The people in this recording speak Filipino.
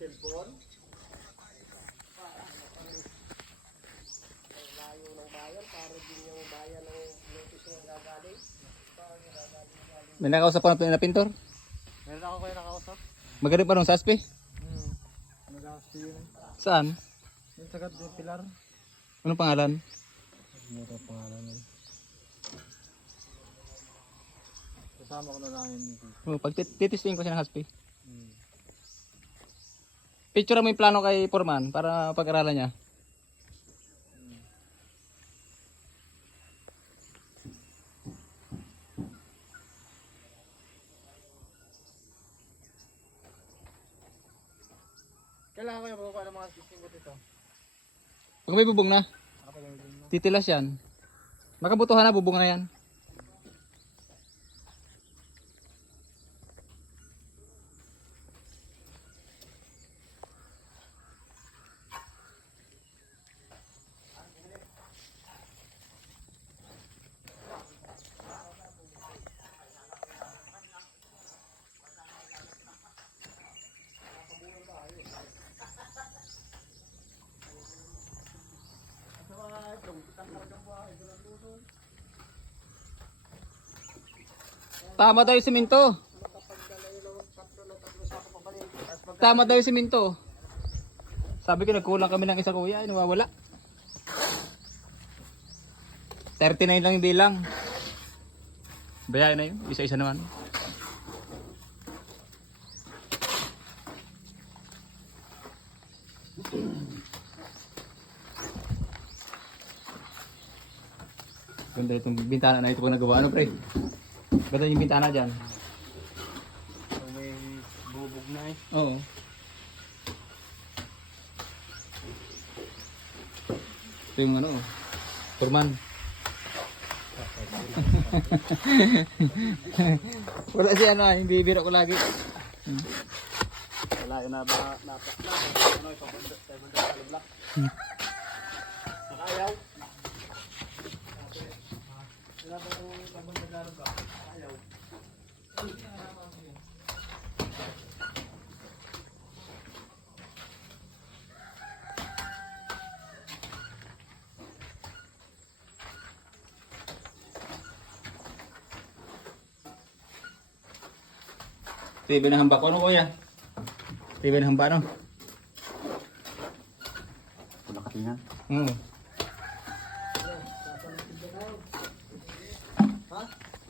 cellphone. Layo ng bayan, para din yung bayan ng notice yung gagaling. May nakausap pa na pintor? Meron ako kayo nakausap? Magaling pa nung saspi? Nag-aaspi yun. Saan? Yung sagat yung pilar. Anong pangalan? Ano ito pangalan yun? Kasama ko na lang yun dito. Pag titistingin ko siya ng haspi. Picture mo yung plano kay Foreman para pag-aralan niya. Kailangan ko yung buka ng mga system ko dito. Pag may bubong na, Nakapagawin na. titilas yan. Makabutuhan na, bubong na yan. Tama daw yung siminto. Tama daw yung siminto. Sabi ko nagkulang kami ng isa kuya, ay nawawala. 39 lang yung bilang. Bayain na yun, isa-isa naman. Ganda itong bintana na ito pag nagawa. Ano pre? Ganda yung bintana dyan. So, may bubog na eh. Oo. Ito yung ano, Foreman. Wala si ano, hindi biro ko lagi. Wala yun na ba napak na. Ano ito? 7 block. Nakayaw. Wala ba itong tabang naglarog ka? Nakayaw. TV na hamba ko, ano kuya? TV na hamba, no? Pulakatingan. Oo.